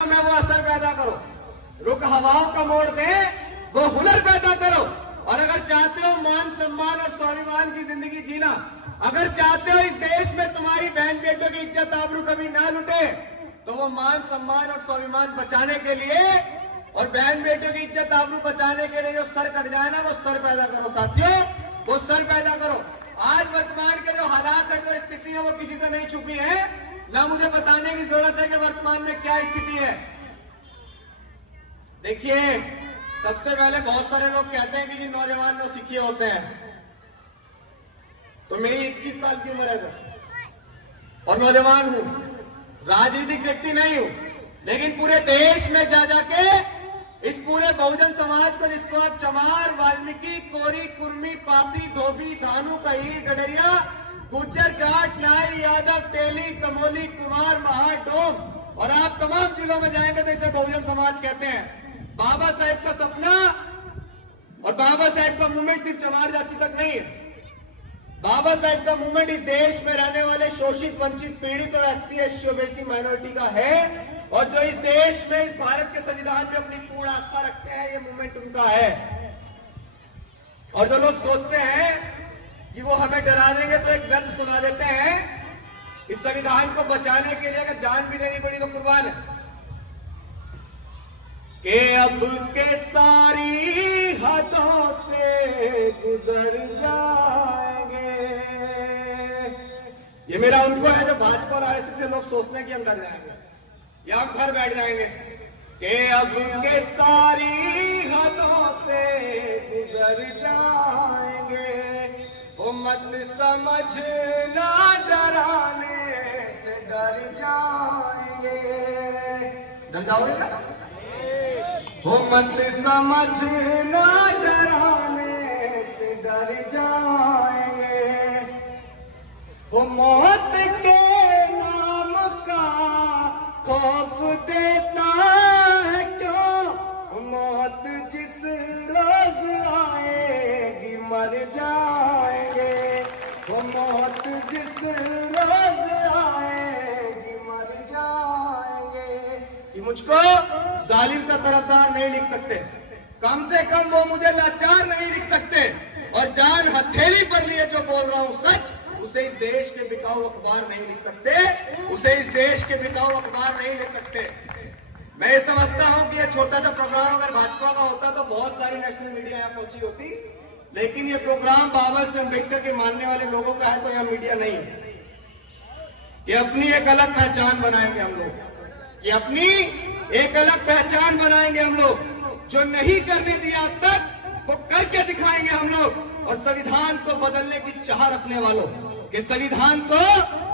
में वो असर पैदा करो, रुख हवाओं का मोड़ दे वो हुनर पैदा करो। और अगर चाहते हो मान सम्मान और स्वाभिमान की जिंदगी जीना, अगर चाहते हो इस देश में तुम्हारी बहन बेटों की इज्जत आबरू कभी ना लुटे, तो वो मान सम्मान और स्वाभिमान बचाने के लिए और बहन बेटों की इज्जत आबरू बचाने के लिए जो सर कट जाए ना, वो सर पैदा करो साथियों, वो सर पैदा करो। आज वर्तमान के जो हालात है, जो स्थिति है, वो किसी से नहीं छुपी है, ना मुझे बताने की जरूरत है कि वर्तमान में क्या स्थिति है। देखिए, सबसे पहले बहुत सारे लोग कहते हैं कि जी नौजवान लोग सीखे होते हैं, तो मेरी 21 साल की उम्र है और नौजवान हूं, राजनीतिक व्यक्ति नहीं हूं, लेकिन पूरे देश में जा जाके इस पूरे बहुजन समाज को, जिसको अब चमार, वाल्मीकि, कोरी, कुर्मी, पासी, धोबी, धानु, कहीर, गडरिया, गुज्जर, जाट, नाई, यादव, तेली, तमोली, कुमार, महार, डोम और आप तमाम जिलों में जाएंगे तो इसे बहुजन समाज कहते हैं। बाबा साहेब का सपना और बाबा साहेब का मूवमेंट सिर्फ चमार जाति तक नहीं है। बाबा साहेब का मूवमेंट इस देश में रहने वाले शोषित, वंचित, पीड़ित और SC, ST, OBC माइनॉरिटी का है, और जो इस देश में, इस भारत के संविधान में अपनी पूर्ण आस्था रखते हैं, ये मूवमेंट उनका है। और जो लोग सोचते हैं कि वो हमें डरा देंगे, तो एक गद्य सुना देते हैं, इस संविधान को बचाने के लिए अगर जान भी देनी पड़ी तो कुर्बान है। कि अब के सारी हदों से गुजर जाएंगे, ये मेरा उनको है जो भाजपा और RSS से लोग सोचते हैं कि हम डर जाएंगे या हम घर बैठ जाएंगे। कि अब के सारी हदों से गुजर जाएंगे, वो मत समझना डराने से डर जाएंगे। डर जाओगे क्या? वो मत समझना डराने से डर जाएंगे, वो मौत के नाम का खौफ देता है क्यों, मौत जिस रोज आएगी मर जाएंगे, वो मौत जिस रोज आएगी मर जाएंगे। कि मुझको जालिम का तरफदार नहीं लिख सकते, कम से कम वो मुझे लाचार नहीं लिख सकते, और जान हथेली पर लिए जो बोल रहा हूं सच, उसे इस देश के बिकाऊ अखबार नहीं लिख सकते, उसे इस देश के बिकाऊ अखबार नहीं लिख सकते। मैं ये समझता हूं कि ये छोटा सा प्रोग्राम अगर भाजपा का होता तो बहुत सारी नेशनल मीडिया यहाँ पहुंची होती, लेकिन ये प्रोग्राम बाबा साहेब अम्बेडकर के मानने वाले लोगों का है, तो यहाँ मीडिया नहीं है। ये अपनी एक अलग पहचान बनाएंगे हम लोग, ये अपनी एक अलग पहचान बनाएंगे हम लोग। जो नहीं करने दिया अब तक वो करके दिखाएंगे हम लोग। और संविधान को बदलने की चाह रखने वालों, कि संविधान को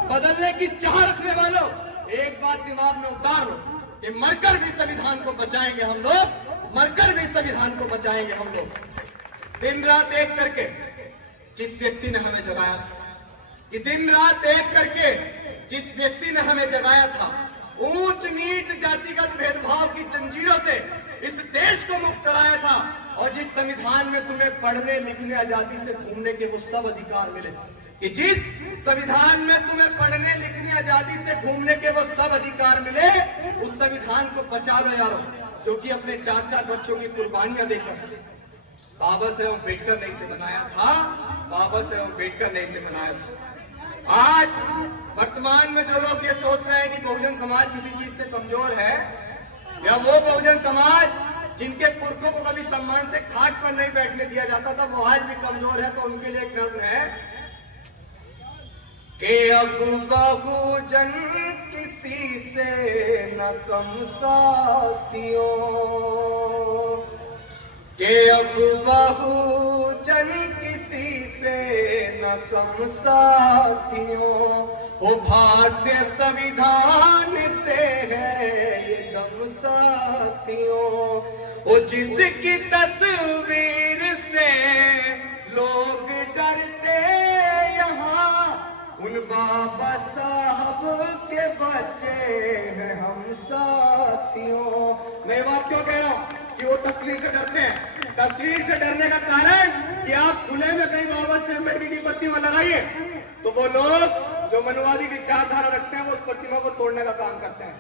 बदलने की चाह रखने वालों, एक बात दिमाग में उतार लो कि मरकर भी संविधान को बचाएंगे हम लोग, मरकर भी संविधान को बचाएंगे हम लोग। दिन रात एक करके जिस व्यक्ति ने हमें जगाया था, कि दिन रात एक करके जिस व्यक्ति ने हमें जगाया था, ऊंच नीच जातिगत भेदभाव की जंजीरों से इस देश को मुक्त कराया था, और जिस संविधान में तुम्हें पढ़ने, लिखने, आजादी से घूमने के वो सब अधिकार मिले, कि जिस संविधान में तुम्हें पढ़ने, लिखने, आजादी से घूमने के वो सब अधिकार मिले, उस संविधान को बचा लो यारो, जो कि अपने 4-4 बच्चों की कुर्बानियां देकर बाबा साहेब अम्बेडकर ने इसे बनाया था, बाबा साहेब अम्बेडकर ने इसे बनाया था। आज वर्तमान में जो लोग ये सोच रहे हैं कि बहुजन समाज किसी चीज से कमजोर है, या वो बहुजन समाज जिनके पुरखों को कभी सम्मान से खाट पर नहीं बैठने दिया जाता था, वो आज भी कमजोर है, तो उनके लिए एक नज्म है कि अब बहुजन किसी से न कम साथियों, कि अब बहुजन किसी से न कम साथियों, वो भारतीय संविधान से है ये गम साथियों, वो जिसकी तस्वीर से लोग डरते यहाँ, उन बाबा साहब के बच्चे हैं हम साथियों। मैं बात क्यों कह रहा हूं कि वो तस्वीर से डरते हैं? तस्वीर से डरने का कारण कि आप खुले में कहीं बाबा साहेब अम्बेडकर की प्रतिमा लगाइए, तो वो लोग जो मनुवादी विचारधारा रखते हैं वो उस प्रतिमा को तोड़ने का काम करते हैं।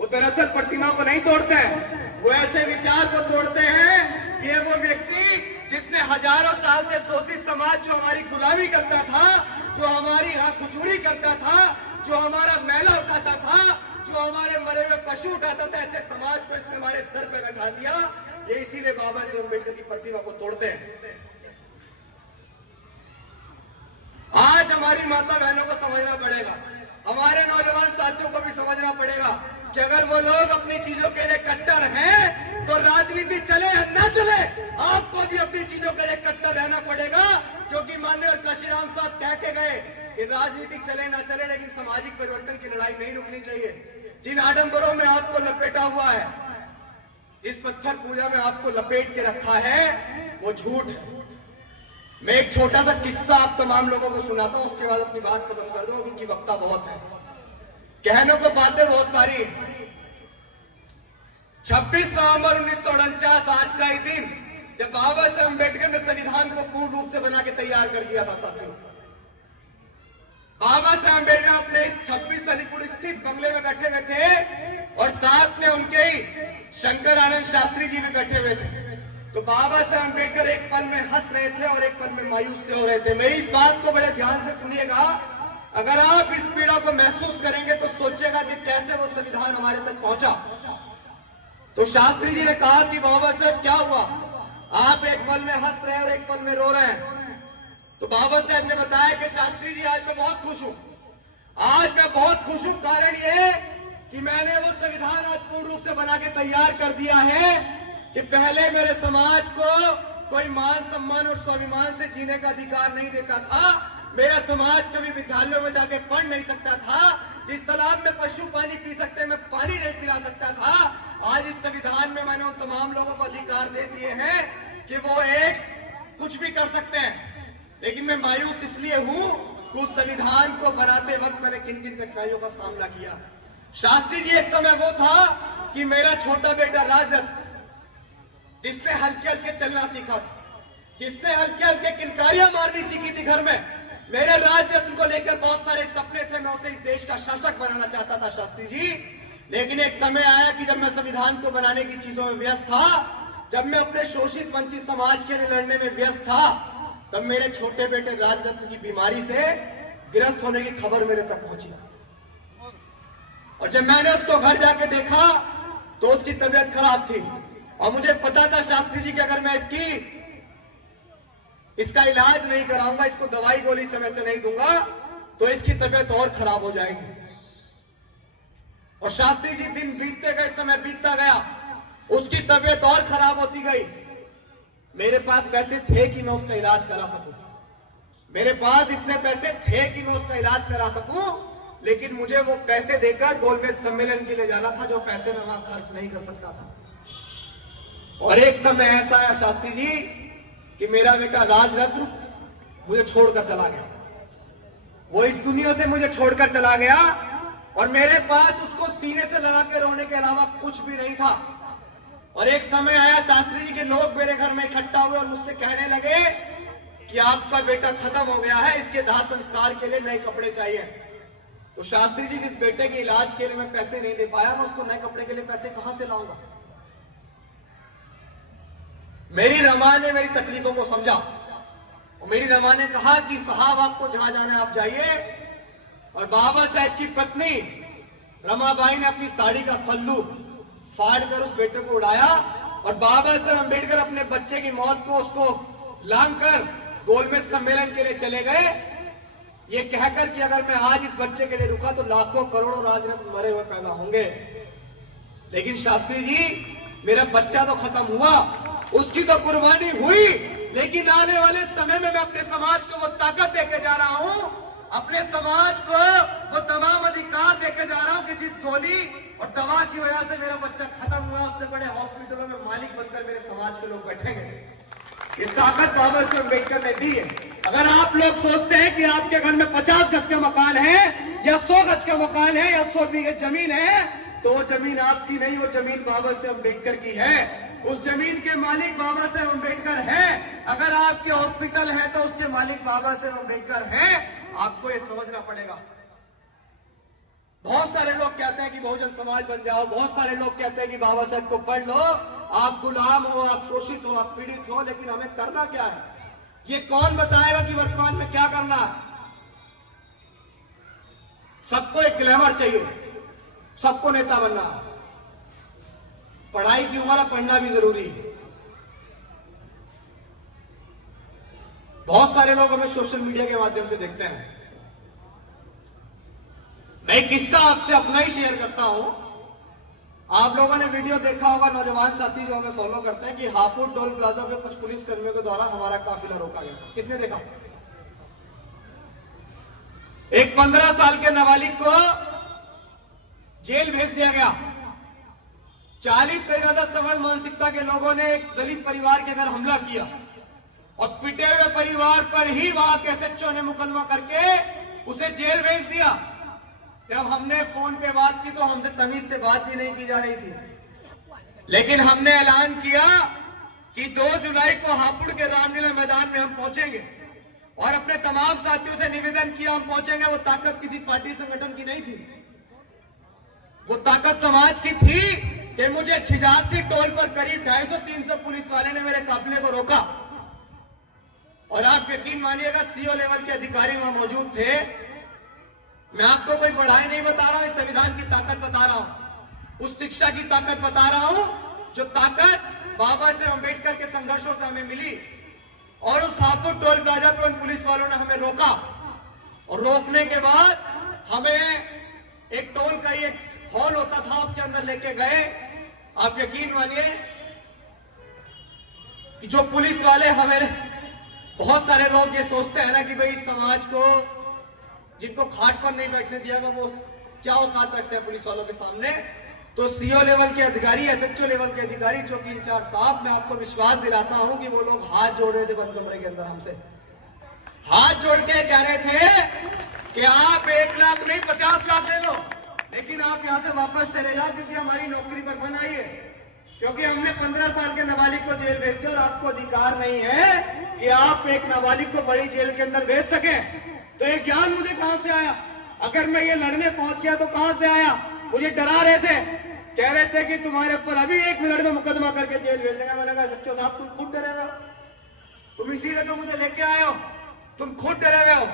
वो दरअसल प्रतिमा को नहीं तोड़ते हैं, वो ऐसे विचार को तोड़ते हैं कि ये वो व्यक्ति जिसने हजारों साल से शोषित समाज जो हमारी गुलामी करता था, जो हमारी यहाँ खुजूरी करता था, जो हमारा मैला उठाता था, जो हमारे मरे हुए पशु उठाता था, ऐसे समाज को इसने हमारे सर पे बैठा दिया। ये इसीलिए बाबा साहेब अम्बेडकर की प्रतिमा को तोड़ते हैं। आज हमारी माता बहनों को समझना पड़ेगा, हमारे नौजवान साथियों को भी समझना पड़ेगा कि अगर वो लोग अपनी चीजों के लिए कट्टर हैं तो राजनीति चले या न चले, आपको भी अपनी चीजों के लिए कट्टर रहना पड़ेगा। क्योंकि माननीय काशीराम साहब कह के गए कि राजनीति चले ना चले लेकिन सामाजिक परिवर्तन की लड़ाई नहीं रुकनी चाहिए। जिन आडंबरों में आपको लपेटा हुआ है, जिस पत्थर पूजा में आपको लपेट के रखा है, वो झूठ है। मैं एक छोटा सा किस्सा आप तमाम लोगों को सुनाता हूं, उसके बाद अपनी बात खत्म कर दूंगा क्योंकि वक्ता बहुत है, कहने को बातें बहुत सारी। 26 नवंबर 1949 आज का ही दिन जब बाबा साहेब अम्बेडकर ने संविधान को पूर्ण रूप से बना के तैयार कर दिया था। साथियों, बाबा साहेब अम्बेडकर अपने इस 26 अलीपुर स्थित बंगले में बैठे हुए थे और साथ में उनके ही शंकर आनंद शास्त्री जी भी बैठे हुए थे। तो बाबा साहेब अम्बेडकर एक पल में हंस रहे थे और एक पल में मायूस से हो रहे थे। मेरी इस बात को बड़े ध्यान से सुनिएगा, अगर आप इस पीड़ा को महसूस करेंगे तो सोचेगा कि कैसे वो संविधान हमारे तक पहुंचा। तो शास्त्री जी ने कहा कि बाबा साहब क्या हुआ, आप एक पल में हंस रहे हैं और एक पल में रो रहे हैं। तो बाबा साहब ने बताया कि शास्त्री जी आज मैं बहुत खुश हूं, आज मैं बहुत खुश हूं, कारण ये कि मैंने वो संविधान आज पूर्ण रूप से बना के तैयार कर दिया है कि पहले मेरे समाज को कोई मान सम्मान और स्वाभिमान से जीने का अधिकार नहीं देता था। मेरा समाज कभी विद्यालयों में जाके पढ़ नहीं सकता था, जिस तालाब में पशु पानी पी सकते मैं पानी नहीं पिला सकता था। आज इस संविधान में मैंने उन तमाम लोगों को अधिकार दे दिए हैं कि वो एक कुछ भी कर सकते हैं। लेकिन मैं मायूस इसलिए हूं कि उस संविधान को बनाते वक्त मैंने किन किन कठिनाइयों का सामना किया। शास्त्री जी एक समय वो था कि मेरा छोटा बेटा राजरत्न, जिसने हल्के हल्के चलना सीखा था, जिसने हल्के हल्के किलकारियां मारनी सीखी थी घर में, मेरे राजरत्न को लेकर बहुत सारे सपने थे, मैं उसे इस देश का शासक बनाना चाहता था शास्त्री जी। लेकिन एक समय आया कि जब मैं संविधान को बनाने की चीजों में व्यस्त था, जब मैं अपने शोषित वंचित समाज के लिए लड़ने में व्यस्त था, तब मेरे छोटे बेटे राजरत्न की बीमारी से गिरफ्त होने की खबर मेरे तक पहुंची। और जब मैंने उसको घर जाके देखा तो उसकी तबीयत खराब थी और मुझे पता था शास्त्री जी कि अगर मैं इसका इलाज नहीं कराऊंगा, इसको दवाई गोली समय से नहीं दूंगा तो इसकी तबीयत और खराब हो जाएगी। और शास्त्री जी दिन बीतते गए, समय बीतता गया, उसकी तबीयत और खराब होती गई। मेरे पास पैसे थे कि मैं उसका इलाज करा सकूं, मेरे पास इतने पैसे थे कि मैं उसका इलाज करा सकूं, लेकिन मुझे वो पैसे देकर गोलमेज सम्मेलन के लिए जाना था, जो पैसे मैं वहां खर्च नहीं कर सकता था। और एक समय ऐसा आया शास्त्री जी कि मेरा बेटा राजरत्न मुझे छोड़कर चला गया, वो इस दुनिया से मुझे छोड़कर चला गया और मेरे पास उसको सीने से लगा के रोने के अलावा कुछ भी नहीं था। और एक समय आया शास्त्री जी के लोग मेरे घर में इकट्ठा हुए और मुझसे कहने लगे कि आपका बेटा खत्म हो गया है, इसके दाह संस्कार के लिए नए कपड़े चाहिए। तो शास्त्री जी, जिस बेटे के इलाज के लिए मैं पैसे नहीं दे पाया, मैं उसको नए कपड़े के लिए पैसे कहां से लाऊंगा। मेरी रमा ने मेरी तकलीफों को समझा और मेरी रमा ने कहा कि साहब आपको जहां जाना है आप जाइए। और बाबा साहब की पत्नी रमाबाई ने अपनी साड़ी का पल्लू फाड़ कर उस बेटे को उड़ाया और बाबा साहब अम्बेडकर अपने बच्चे की मौत को उसको लांघकर गोलमेज सम्मेलन के लिए चले गए, ये कहकर कि अगर मैं आज इस बच्चे के लिए रुका तो लाखों करोड़ों राजरत्न मरे हुए पैदा होंगे। लेकिन शास्त्री जी, मेरा बच्चा तो खत्म हुआ, उसकी तो कुर्बानी हुई, लेकिन आने वाले समय में मैं अपने समाज को वो ताकत देके जा रहा हूं, अपने समाज को वो तमाम अधिकार देके जा रहा हूं कि जिस गोली और दवा की वजह से मेरा बच्चा खत्म हुआ, उससे बड़े हॉस्पिटलों में मालिक बनकर मेरे समाज के लोग बैठेंगे। ये ताकत बाबा साहब अम्बेडकर ने दी है। अगर आप लोग सोचते हैं कि आपके घर में 50 गज का मकान है या 100 गज का मकान है या 100 बीघे जमीन है, तो वो जमीन आपकी नहीं, वो जमीन बाबा साहब अम्बेडकर की है। उस जमीन के मालिक बाबा साहब अम्बेडकर है। अगर आपके हॉस्पिटल है तो उसके मालिक बाबा साहब अम्बेडकर है। आपको ये समझना पड़ेगा। बहुत सारे लोग कहते हैं कि बहुजन समाज बन जाओ, बहुत सारे लोग कहते हैं कि बाबा साहब को पढ़ लो, आप गुलाम हो, आप शोषित हो, आप पीड़ित हो, लेकिन हमें करना क्या है? ये कौन बताएगा कि वर्तमान में क्या करना है? सबको एक ग्लैमर चाहिए, सबको नेता बनना। पढ़ाई की उम्र है, पढ़ना भी जरूरी है। बहुत सारे लोग हमें सोशल मीडिया के माध्यम से देखते हैं। मैं एक किस्सा आपसे अपना ही शेयर करता हूं। आप लोगों ने वीडियो देखा होगा, नौजवान साथी जो हमें फॉलो करते हैं, कि हापुड़ टोल प्लाजा पे कुछ पुलिस कर्मियों के द्वारा हमारा काफिला रोका गया। किसने देखा? एक 15 साल के नाबालिग को जेल भेज दिया गया। 40 से ज्यादा सवर्ण मानसिकता के लोगों ने एक दलित परिवार के घर हमला किया और पिटे हुए परिवार पर ही वहां के एसएचओ ने मुकदमा करके उसे जेल भेज दिया। जब हमने फोन पे बात की तो हमसे तमीज से बात भी नहीं की जा रही थी, लेकिन हमने ऐलान किया कि 2 जुलाई को हापुड़ के रामलीला मैदान में हम पहुंचेंगे और अपने तमाम साथियों से निवेदन किया हम पहुंचेंगे। वो ताकत किसी पार्टी संगठन की नहीं थी, वो ताकत समाज की थी कि मुझे छिजासी टोल पर करीब 250-300 पुलिस वाले ने मेरे काफिले को रोका और आप यकीन मानिएगा सीओ लेवल के अधिकारी वहां मौजूद थे। मैं आपको कोई पढ़ाई नहीं बता रहा हूं, इस संविधान की ताकत बता रहा हूं, उस शिक्षा की ताकत बता रहा हूं जो ताकत बाबा साहेब अम्बेडकर के संघर्षों से हमें मिली। और उस हापुड़ टोल प्लाजा पर उन पुलिस वालों ने हमें रोका और रोकने के बाद हमें एक टोल का एक हॉल होता था, उसके अंदर लेके गए। आप यकीन मानिए कि जो पुलिस वाले हमें, बहुत सारे लोग ये सोचते हैं ना कि भाई समाज को, जिनको खाट पर नहीं बैठने दिया गया, वो क्या औकात रखते हैं पुलिस वालों के सामने। तो सीओ लेवल के अधिकारी, एसएचओ लेवल के अधिकारी, चौकी इंचार्ज साहब, मैं आपको विश्वास दिलाता हूं कि वो लोग हाथ जोड़ रहे थे बंद कमरे के अंदर, हमसे हाथ जोड़ के कह रहे थे कि आप 1 लाख नहीं 50 लाख ले लो, लेकिन आप यहां से वापस चले जाओ, क्योंकि हमारी नौकरी पर बन आई है, क्योंकि हमने 15 साल के नाबालिग को जेल भेज दिया और आपको अधिकार नहीं है कि आप एक नाबालिग को बड़ी जेल के अंदर भेज सके। तो ये ज्ञान मुझे कहां से आया? अगर मैं ये लड़ने पहुंच गया तो कहां से आया? मुझे डरा रहे थे, कह रहे थे कि तुम्हारे ऊपर अभी 1 मिनट में मुकदमा करके जेल भेज देंगे। मैंने कहा सच्चो साहब तुम खुद डरे हुए हो, तुम इसीलिए तो मुझे लेके आए हो, तुम खुद डरे हुए हो।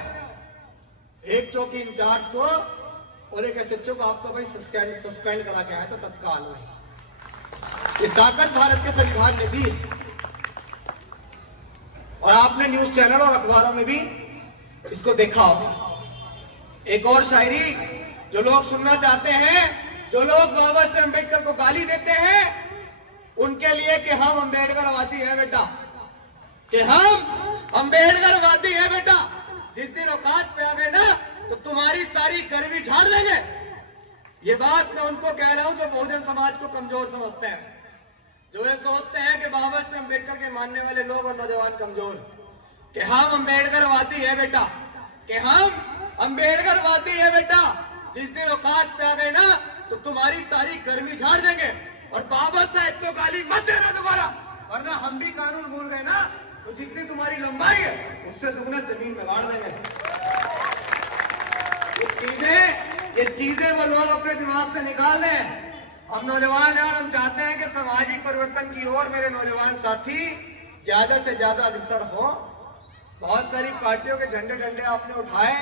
एक चौकी इंचार्ज को और एक एसएचओ को आपको भाई सस्पेंड करा के आया था तत्काल में। ये ताकत भारत के संविधान ने दी और आपने न्यूज चैनल और अखबारों में भी इसको देखा होगा। एक और शायरी जो लोग सुनना चाहते हैं, जो लोग बाबा साहेब अम्बेडकर को गाली देते हैं, उनके लिए कि हम अम्बेडकरवादी हैं बेटा, कि हम अम्बेडकरवादी हैं बेटा। जिस दिन औकात पे आ गए ना तो तुम्हारी सारी गर्मी झाड़ देंगे। ये बात मैं उनको कह रहा हूं जो बहुजन समाज को कमजोर समझते हैं, जो ये सोचते हैं कि बाबा साहेब अम्बेडकर के मानने वाले लोग और नौजवान कमजोर, कि हम अम्बेडकरवादी है बेटा, कि हम अम्बेडकरवादी है बेटा। जिस दिन औकात पे आ गए ना तो तुम्हारी सारी गर्मी झाड़ देंगे और बाबा साहेब को गाली मत देना दोबारा, वरना हम भी कानून भूल गए ना तो जितनी तुम्हारी लंबाई है उससे दुगना जमीन में गाड़ देंगे। ये चीजें वो लोग अपने दिमाग से निकाल दें। हम नौजवान हैं और हम चाहते हैं कि सामाजिक परिवर्तन की ओर मेरे नौजवान साथी ज्यादा से ज्यादा अग्रसर हो। बहुत सारी पार्टियों के झंडे डंडे आपने उठाए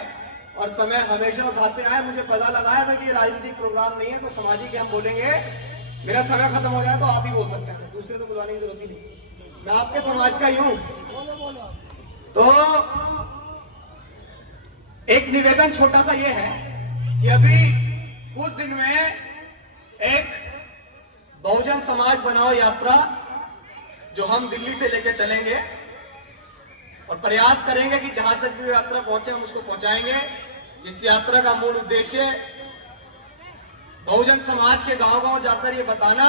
और समय हमेशा उठाते आए। मुझे पता लगा है कि राजनीतिक प्रोग्राम नहीं है तो सामाजिक हम बोलेंगे, मेरा समय खत्म हो जाए तो आप ही बोल सकते हैं, दूसरे तो बुलाने की जरूरत ही नहीं, मैं आपके समाज का ही हूं। तो एक निवेदन छोटा सा ये है कि अभी कुछ दिन में एक बहुजन समाज बनाओ यात्रा जो हम दिल्ली से लेकर चलेंगे और प्रयास करेंगे कि जहां तक भी यात्रा पहुंचे हम उसको पहुंचाएंगे। जिस यात्रा का मूल उद्देश्य बहुजन समाज के गांव-गांव जाकर ये बताना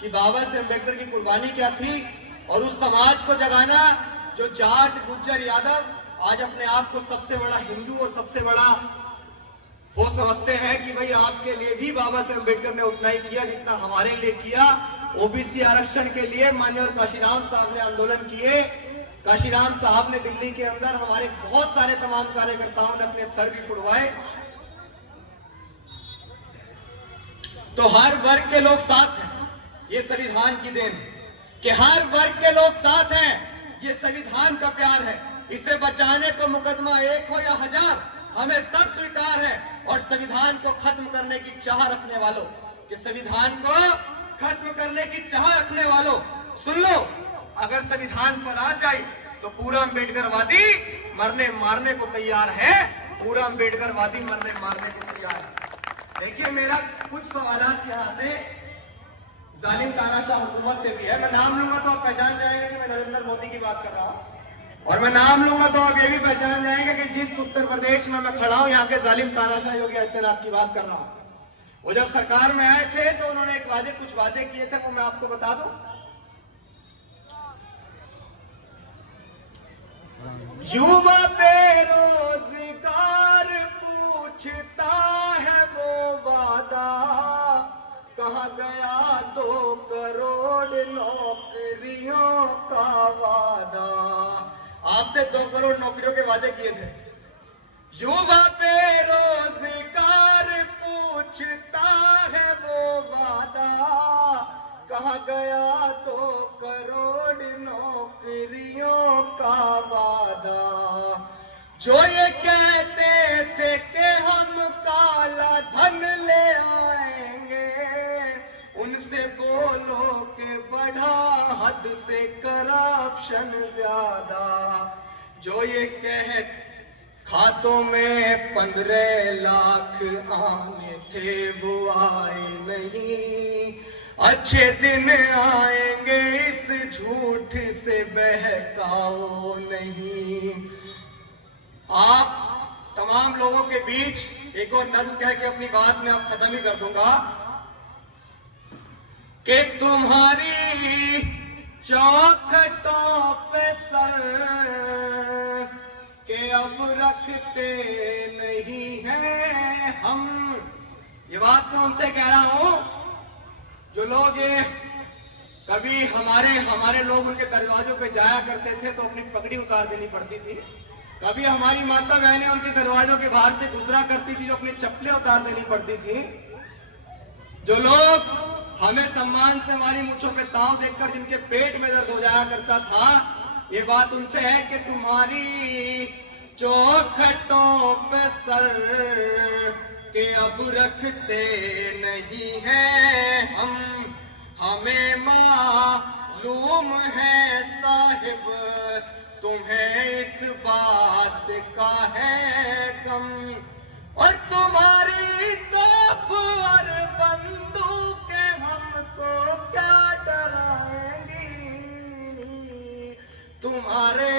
कि बाबा साहेब अम्बेडकर की कुर्बानी क्या थी और उस समाज को जगाना जो जाट, गुज्जर, यादव आज अपने आप को सबसे बड़ा हिंदू और सबसे बड़ा वो समझते हैं कि भाई आपके लिए भी बाबा साहेब अम्बेडकर ने उतना ही किया जितना हमारे लिए किया। ओबीसी आरक्षण के लिए माननीय काशीराम साहब ने आंदोलन किए। काशीराम साहब ने दिल्ली के अंदर हमारे बहुत सारे तमाम कार्यकर्ताओं ने अपने सर भी फुड़वाए। तो हर वर्ग के लोग साथ हैं, ये संविधान की देन कि हर वर्ग के लोग साथ हैं, ये संविधान का प्यार है। इसे बचाने को मुकदमा 1 हो या 1000, हमें सब स्वीकार है। और संविधान को खत्म करने की चाह रखने वालों, कि संविधान को खत्म करने की चाह रखने वालों, सुन लो, अगर संविधान पर आ जाए तो पूरा अम्बेडकरवादी मरने मारने को तैयार है, पूरा अम्बेडकरवादी मरने मारने को तैयार है। देखिए, मेरा कुछ सवालात यहाँ से जालिम तानाशाह हुकूमत से भी है। मैं नाम लूंगा तो आप पहचान जाएंगे कि मैं नरेंद्र मोदी की बात कर रहा हूं, और मैं नाम लूंगा तो आप ये भी पहचान जाएंगे कि जिस उत्तर प्रदेश में मैं खड़ा हूं, यहाँ के जालिम तानाशाह योगी आदित्यनाथ की बात कर रहा हूं। वो जब सरकार में आए थे तो उन्होंने कुछ वादे किए थे, वो मैं आपको बता दूं। युवा बेरोजगार पूछता है वो वादा, कहाँ गया 2 करोड़ नौकरियों का वादा। आपसे 2 करोड़ नौकरियों के वादे किए थे। युवा बेरोजगार पूछता है वो वादा, कहाँ गया 2 करोड़ नौकरियों का वादा। जो ये कहते थे कि हम काला धन ले आएंगे, उनसे बोलो कि बढ़ा हद से करप्शन ज्यादा। जो ये कह खातों में 15 लाख आने थे वो आए नहीं, अच्छे दिन आएंगे इस झूठ से बहकाओ नहीं। आप तमाम लोगों के बीच एक और नज़्म कह के अपनी बात में अब खत्म ही कर दूंगा कि तुम्हारी चौखटों पे सर के अब रखते नहीं हैं हम। ये बात तो उनसे कह रहा हूं जो लोग कभी हमारे लोग उनके दरवाजों पे जाया करते थे तो अपनी पगड़ी उतार देनी पड़ती थी। कभी हमारी माता बहनें उनके दरवाजों के बाहर से गुजरा करती थी जो अपनी चप्पलें उतार देनी पड़ती थी। जो लोग हमें सम्मान से हमारी मूंछों पे ताव देखकर जिनके पेट में दर्द हो जाया करता था, ये बात उनसे है कि तुम्हारी चौखटों पे सर के अब रखते नहीं हैं हम। हमें मालूम है साहिब तुम्हें इस बात का है गम, और तुम्हारी तोप और बंदूकें हमको क्या डराएंगी। तुम्हारे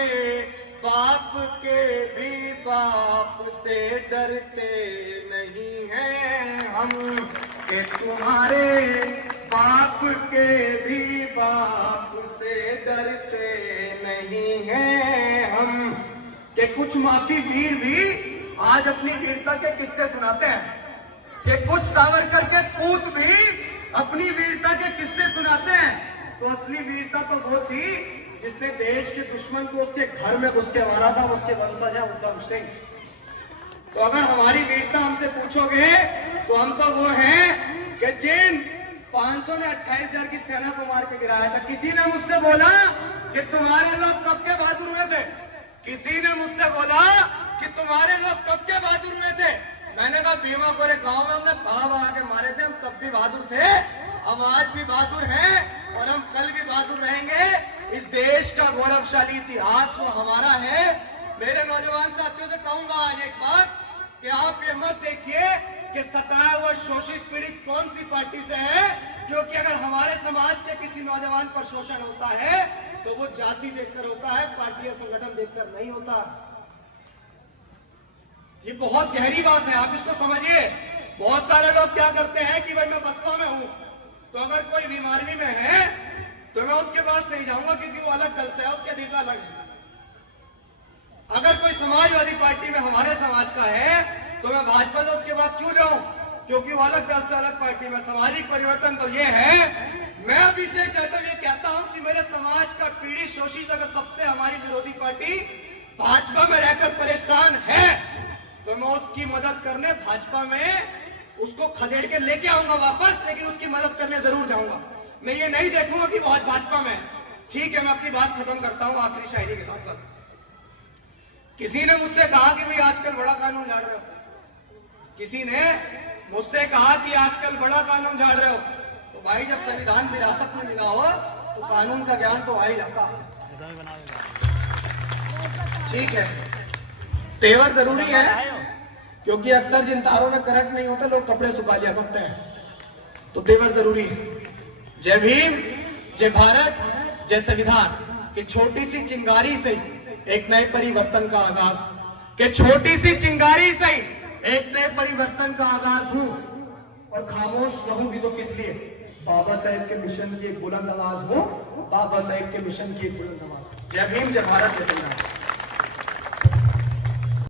बाप के भी बाप से डरते नहीं हैं हम, कि तुम्हारे बाप के भी बाप से डरते नहीं हैं हम। कि कुछ माफी वीर भी आज अपनी वीरता के किस्से सुनाते हैं, कि कुछ सावरकर के पूत भी अपनी वीरता के किस्से सुनाते हैं। तो असली वीरता तो वो थी जिसने देश के दुश्मन को उसके घर में घुस के मारा था, उसके वंशज है उद्धव सिंह। तो अगर हमारी वीरता हमसे पूछोगे तो हम तो वो हैं कि जिन 500 ने 28,000 की सेना को मार के गिराया था। किसी ने मुझसे बोला कि तुम्हारे लोग कब के बहादुर हुए थे? किसी ने मुझसे बोला कि तुम्हारे लोग कब के बहादुर हुए थे? मैंने कहा भीमा कोरे गांव में हमने भाव आके मारे थे, हम तब भी बहादुर थे, हम आज भी बहादुर हैं और हम कल भी बहादुर रहेंगे। इस देश का गौरवशाली इतिहास वो हमारा है। मेरे नौजवान साथियों से कहूंगा आज एक बात कि आप ये मत देखिए कि सताया हुआ शोषित पीड़ित कौन सी पार्टी से है, क्योंकि अगर हमारे समाज के किसी नौजवान पर शोषण होता है तो वो जाति देखकर होता है, पार्टी या संगठन देखकर नहीं होता। ये बहुत गहरी बात है, आप इसको समझिए। बहुत सारे लोग क्या करते हैं कि भाई मैं बसपा में हूं तो अगर कोई बीमारी में है तो मैं उसके पास नहीं जाऊंगा क्योंकि वो अलग दल से है, उसके नेता अलग है। अगर कोई समाजवादी पार्टी में हमारे समाज का है तो मैं भाजपा से उसके पास क्यों जाऊं, क्योंकि वो अलग दल से अलग पार्टी में। सामाजिक परिवर्तन तो ये है, मैं अभी से कहता हूं कि मेरे समाज का पीड़ित शोषित अगर सबसे हमारी विरोधी पार्टी भाजपा में रहकर परेशान है तो मैं उसकी मदद करने भाजपा में उसको खदेड़ के लेके आऊंगा वापस, लेकिन उसकी मदद करने जरूर जाऊंगा। मैं ये नहीं देखूंगा कि बहुत भाजपा में। ठीक है, मैं अपनी बात खत्म करता हूं आखिरी शायरी के साथ। बस किसी ने मुझसे कहा कि भाई आजकल बड़ा कानून झाड़ रहे हो, किसी ने मुझसे कहा कि आजकल बड़ा कानून झाड़ रहे हो। तो भाई जब संविधान विरासत में मिला हो तो कानून का ज्ञान तो आ ही जाता। ठीक है, तेवर जरूरी है, क्योंकि अक्सर जिन तारों में करंट नहीं होता लोग कपड़े सुखा लिया करते हैं, तो तेवर जरूरी है। जय भीम, जय भारत, जय संविधान। कि छोटी सी चिंगारी से एक नए परिवर्तन का आगाज, कि छोटी सी चिंगारी से एक नए परिवर्तन का आगाज हूं, और खामोश रहूं भी तो किस लिए, बाबा साहेब के मिशन की एक बुलंद आवाज हो, बाबा साहेब के मिशन की एक बुलंद आवाज। जय भीम, जय भारत, जय संविधान।